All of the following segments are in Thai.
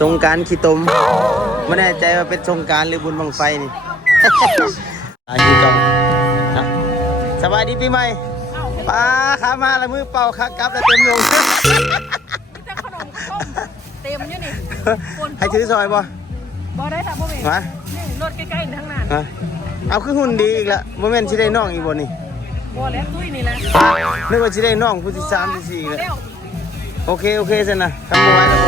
สงกรานต์ขี้ตมไม่แน่ใจว่าเป็นสงกรานต์หรือบุญบังไฟนี่ อาชีพเก่าสบายดีปีใหม่ป้าขามาแล้วมือเป่าขากลับแล้วเต็มลง จะขนมต้มเต็มอยู่นี่ ให้ซื้อซอยบ่ได้ค่ะพ่อเมย์ มา นี่รถใกล้ๆทั้งนั้น เอาคือหุ่นดีอีกละโมเมนต์ที่ได้น้องอีกบ่นี่ บัวแล้วตุ้ยนี่แหละ นึกว่าที่ได้น้องผู้ที่3ที่4แล้วโอเคสินะทำไว้แล้ว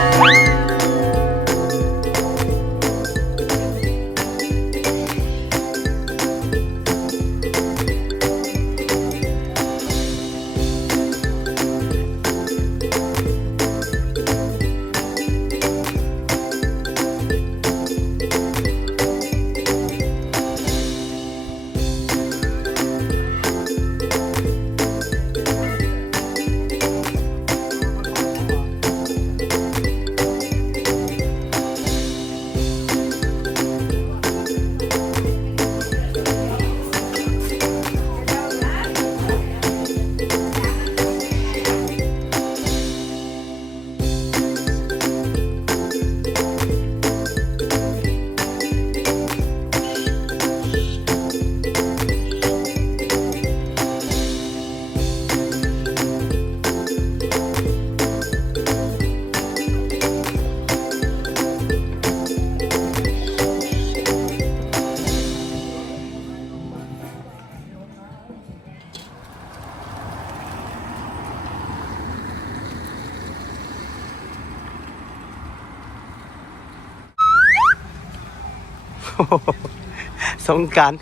สงกราน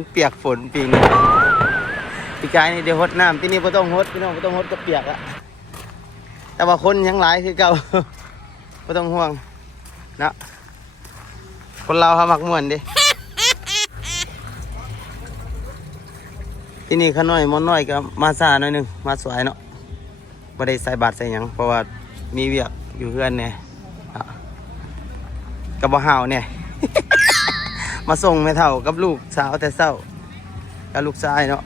ต์เปียกฝนปีนี้ปีกายนี่เดี๋ยวหดน้ำปีนี้ไม่ต้องหดพี่น้องไม่ต้องหดก็เปียกอะแต่ว่าคนยังหลายคือเก่า ไม่ต้องห่วงนะคนเราเขามักม่วนดิที่นี่ข้าน้อยมอนน้อยก็มาซาหน่อยนึงมาสวยเนาะไม่ได้ใส่บาตรใส่หยังเพราะว่ามีเวียกอยู่เพื่อนเนี่ยกับบ่ห่าวเนี่ย มาส่งแม่เฒ่ากับลูกสาวแต่เศร้ากับลูกชายเนาะ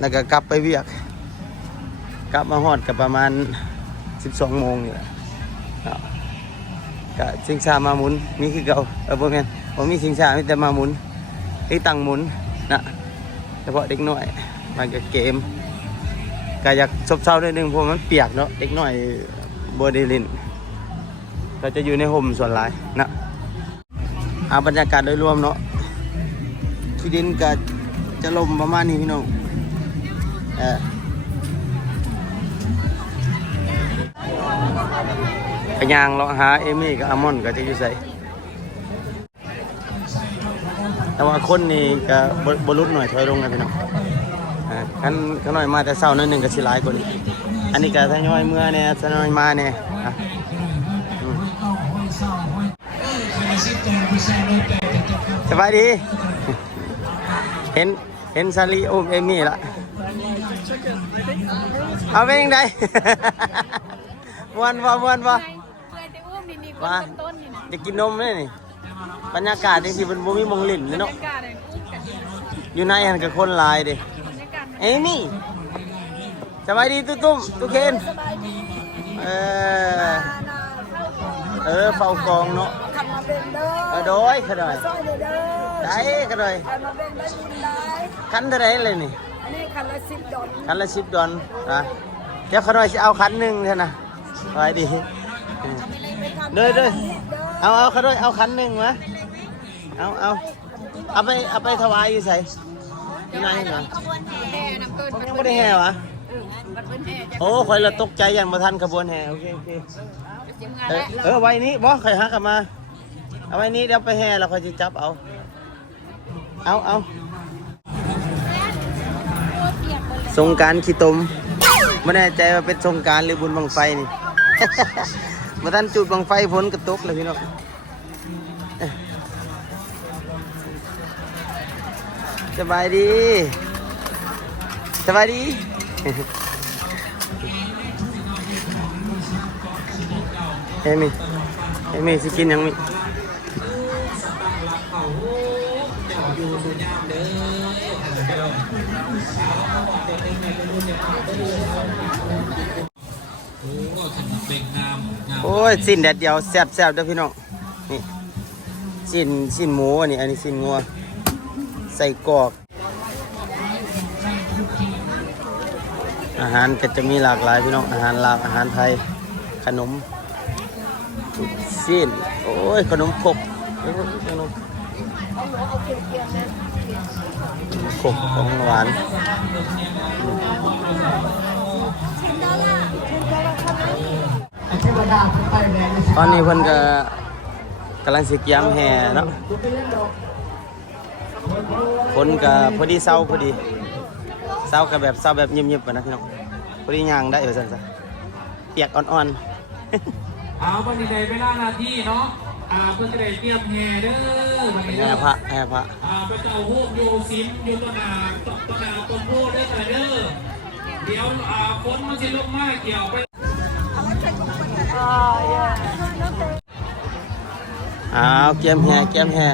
แล้วก็กลับไปเวียกกลับมาฮอดกับประมาณ12 โมงนี่แหละก็ชิงชามาหมุนมีคือเก่าพวกนั้นผมมีชิงชามีแต่มาหมุนที่ตั้งหมุนนะเฉพาะเด็กน้อยมันก็เกมก็อยากซบเซาด้วยนึงเพราะมันเปียกเนาะเด็กน้อยบอดี้ลินก็จะอยู่ในห่มส่วนหลายนะบรรยากาศโดยรวมเนาะที่ดินก็จะลมประมาณนี้พี่น้องกระยางเลาะหาเอมี่กับอามอนก็จะอยู่ใส่แต่ว่าคนนี่ก็บรุษหน่อยถอยลงนะพี่น้องขันหน่อยมาแต่เศร้าหน่อยหนึ่งก็สิหลายคนอันนี้ก็ทยอยเมื่อเนี่ยทยอยมาเนี่ยสบายดี เห็นซาลีอุ้มเอมี่ละเอาเป็นยังไง ม่วนบ่ว่าจะกินนมเลยนี่บรรยากาศจริงๆมันบ่มีมองลิ่นเลยเนาะอยู่ในหันกับคนหลายดิเอมี่สบายดีตุ้มตุ๊เคนเฝ้ากองเนาะโดยขนาดได้ขนาดคันเท่าไรเลยนี่คันละ10 ดอลนะเดี๋ยวขนาดจะเอาคันหนึ่งเท่านะไปดีด้วยเอาขนาดเอาคันหนึ่งมะเอาไปถวายอยู่ใส่ที่ไหนเหรอยังไม่ได้แห่วะโอ้คอยเราตกใจอย่างมาทันขบวนแห่โอเคไว้นี้บอสใครหากลับมาเอาไว้นี้เดี๋ยวไปแห่เราคอยจะจับเอาสงกรานต์ขี้ตมไม่แน่ใจว่าเป็นสงกรานต์หรือบุญบังไฟนี่ มาทันจุดบังไฟฝนกระตกเลยพี่น้องสบายดีเอมี่สิกินยังมี โอ้ โอ้ยสิ้นแดดเดียวแซ่บๆเด้อพี่น้องนี่สิ้นหมูอันนี้สิ้นงัวใส่กรอกอาหารก็จะมีหลากหลายพี่น้องอาหารลาวอาหารไทยขนมสิ้นโอ้ยขนมครกขนมครกของหวานตอนนี้เพิ่นก็กำลังสิเกียมแห่เนาะคนก็พอดีเศร้าพอดีเศร้ากับแบบเศร้าแบบเงียบๆไปนะพี่น้องพอดีย่างได้แบบนั้นซะเปียกอ่อนเอาวันนี้ได้เวลานาทีเนาะเพื่อจะได้เตรียมแห่เด้อๆแห่พระพระเจ้าฮูกโยซิมโยตนาต้นโพได้แต่เด้อเดี๋ยวฝนมันจะลงมาเกี่ยวไปเกียมแห่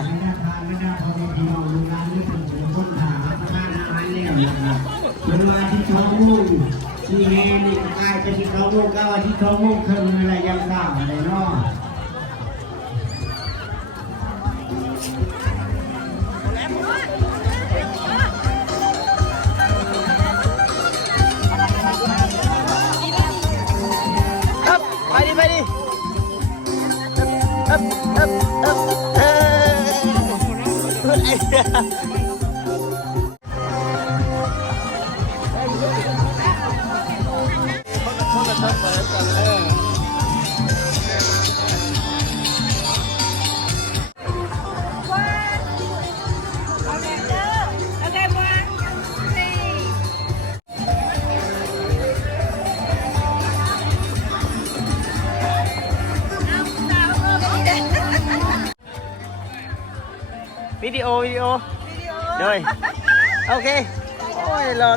ที่เฮนี่กายจะที่เขาโม่ก้าวที่เขาโม่เคยมีอะไรยังสร้างอะไรเนาะไปดิวิดีโอเลยโอเคโอ้ยรอ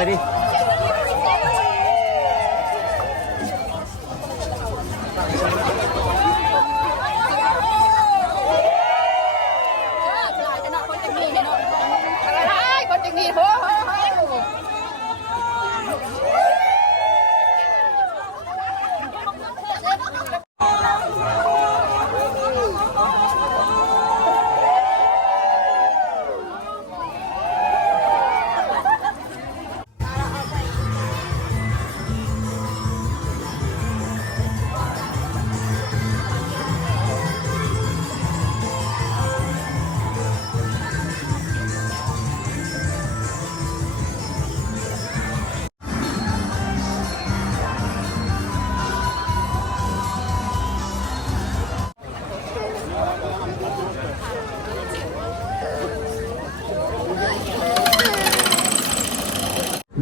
มาดิ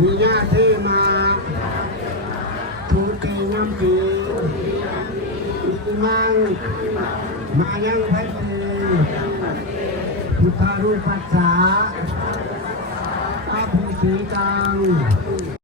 มีญาติที่มาทูลตีน้ำจีมีมังมายังพัด พุทธารูปัสสะอาภิสีตัง